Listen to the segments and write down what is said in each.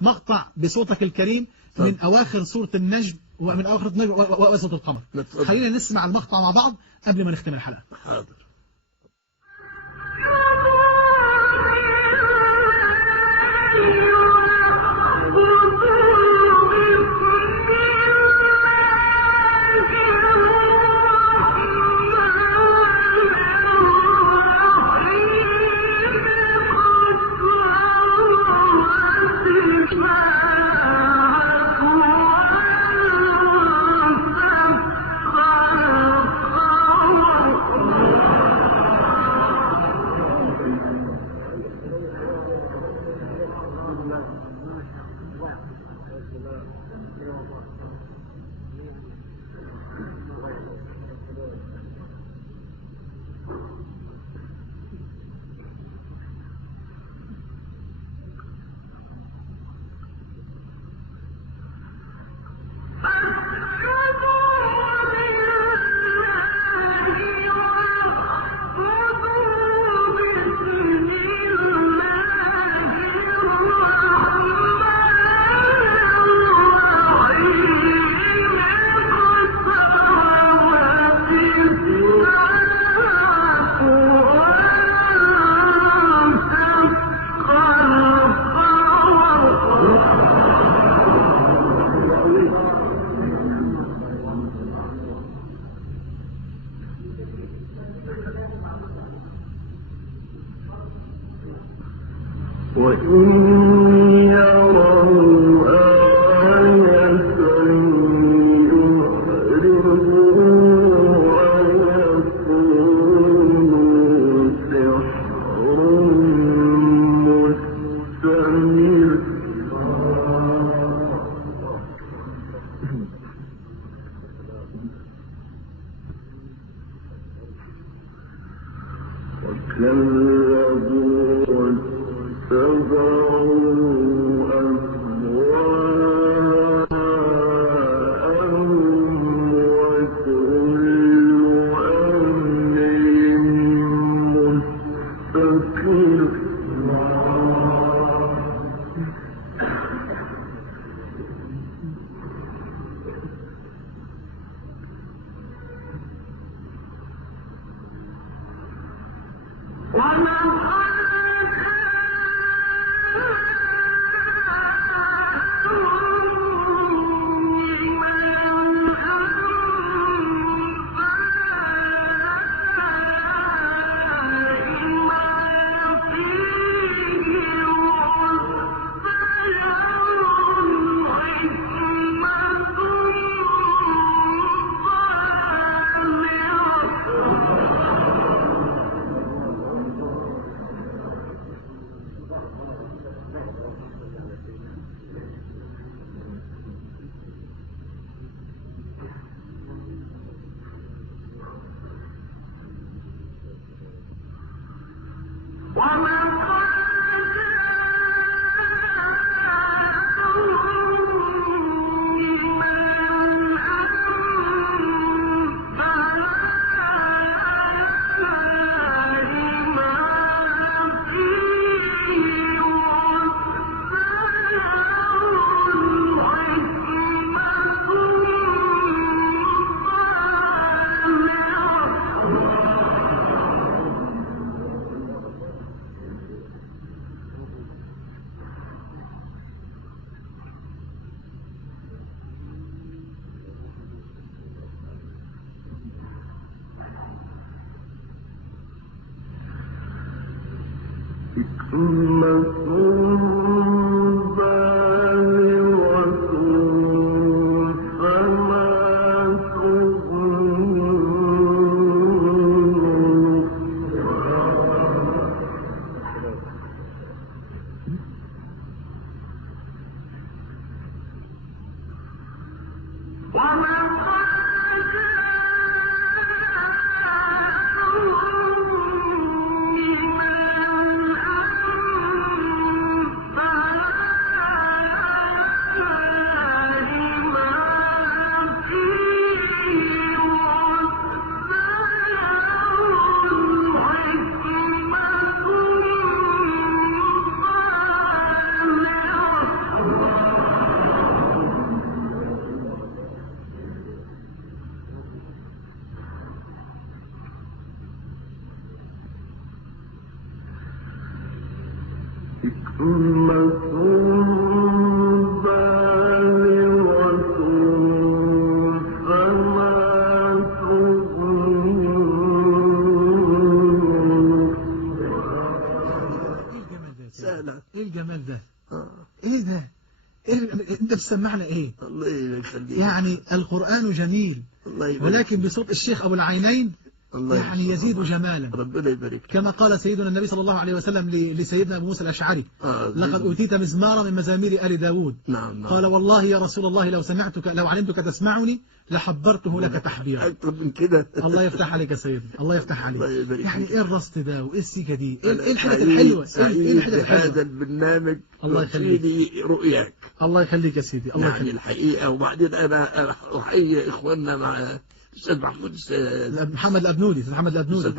مقطع بصوتك الكريم من أواخر سورة النجم ومن أواخر النجم وسورة القمر. خلينا نسمع المقطع مع بعض قبل ما نختم الحلقة. حاضر. ايه الجمال ده؟ ايه ده؟ انت بتسمعنا ايه؟ الله يخليك. يعني القرآن جميل ولكن بصوت الشيخ أبو العينين يعني يزيد جمالا. ربنا يبارك. كما قال سيدنا النبي صلى الله عليه وسلم لسيدنا أبو موسى الأشعري لقد أوتيت مزمارا من مزامير آل داود. نعم. قال والله يا رسول الله لو علمتك تسمعني لحبرته لك تحبيرا. أكثر من كده. الله يفتح عليك يا سيدنا، الله يفتح عليك. يعني ايه الرصد ده وايه السيكه دي؟ ايه الحاجات الحلوه؟ ايه الحاجات الحلوه؟ هذا البرنامج الله يخليك. رؤياك. الله يخليك يا سيدي. الله يعني الحقيقه. وبعدين انا احيي اخواننا مع الاستاذ محمد الابنودي. الاستاذ محمد الابنودي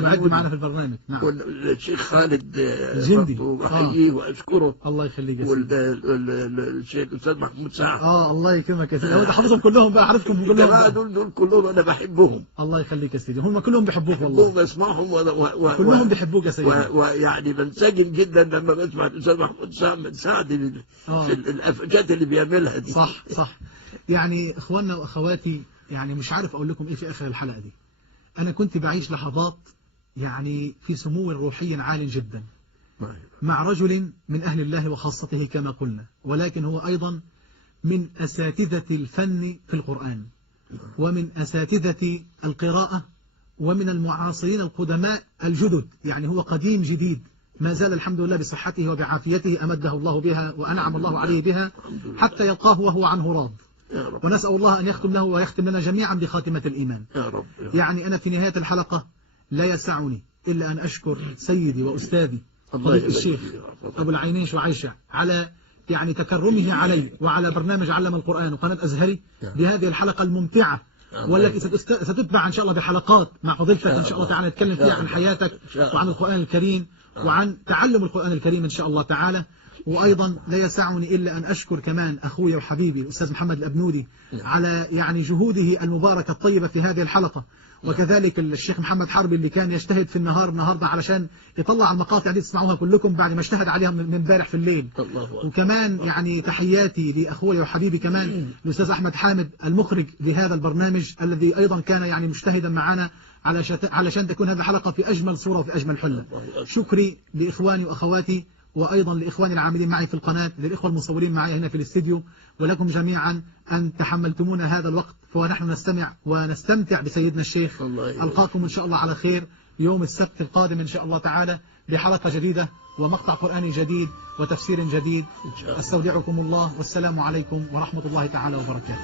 معد معنا في البرنامج. نعم. والشيخ خالد الجندي احييه واشكره. الله يخليك يا سيدي. والشيخ الاستاذ محمود سعد. الله يكرمك يا سيدي. انت حافظهم كلهم بقى، عارفهم كلهم. دول كلهم انا بحبهم. الله يخليك يا سيدي. هم كلهم بيحبوك والله. بسمعهم كلهم بيحبوك يا سيدي. ويعني بنسجن جدا لما بسمع الاستاذ محمود سعد في الافكات اللي بيعملها دي. صح. يعني اخواننا واخواتي، يعني مش عارف اقول لكم ايه في اخر الحلقه دي. انا كنت بعيش لحظات يعني في سمو روحي عال جدا مع رجل من اهل الله وخاصته كما قلنا، ولكن هو ايضا من اساتذه الفن في القران ومن اساتذه القراءه ومن المعاصرين القدماء الجدد. يعني هو قديم جديد، ما زال الحمد لله بصحته وبعافيته أمده الله بها وأنعم الله عليه بها حتى يلقاه وهو عنه راض. ونسأل الله أن يختم له ويختم لنا جميعا بخاتمة الإيمان. يا رب. يعني أنا في نهاية الحلقة لا يسعني إلا أن أشكر سيدي وأستاذي فضيلة الشيخ أبو العينين شعيشة على يعني تكرمه علي وعلى برنامج علم القرآن وقناة أزهري بهذه الحلقة الممتعة، والتي ستتبع إن شاء الله بحلقات مع فضيلتك إن شاء الله تعالى نتكلم فيها عن حياتك وعن القرآن الكريم وعن تعلم القرآن الكريم إن شاء الله تعالى. وأيضا لا يسعني إلا أن أشكر كمان أخوي وحبيبي الأستاذ محمد الأبنودي على يعني جهوده المباركة الطيبة في هذه الحلقة، وكذلك الشيخ محمد حربي اللي كان يجتهد في النهارده علشان يطلع المقاطع دي تسمعوها كلكم بعد ما اجتهد عليها من امبارح في الليل. وكمان يعني تحياتي لأخوي وحبيبي كمان الأستاذ أحمد حامد المخرج لهذا البرنامج الذي أيضا كان يعني مجتهدا معنا علشان تكون هذه الحلقة في أجمل صورة وفي أجمل حلة. شكري لإخواني وأخواتي وأيضا لإخواني العاملين معي في القناة، للإخوة المصورين معي هنا في الاستديو، ولكم جميعا أن تحملتمونا هذا الوقت، ونحن نستمع ونستمتع بسيدنا الشيخ. ألقاكم إن شاء الله على خير يوم السبت القادم إن شاء الله تعالى بحلقة جديدة ومقطع قرآني جديد وتفسير جديد. أستودعكم الله والسلام عليكم ورحمة الله تعالى وبركاته.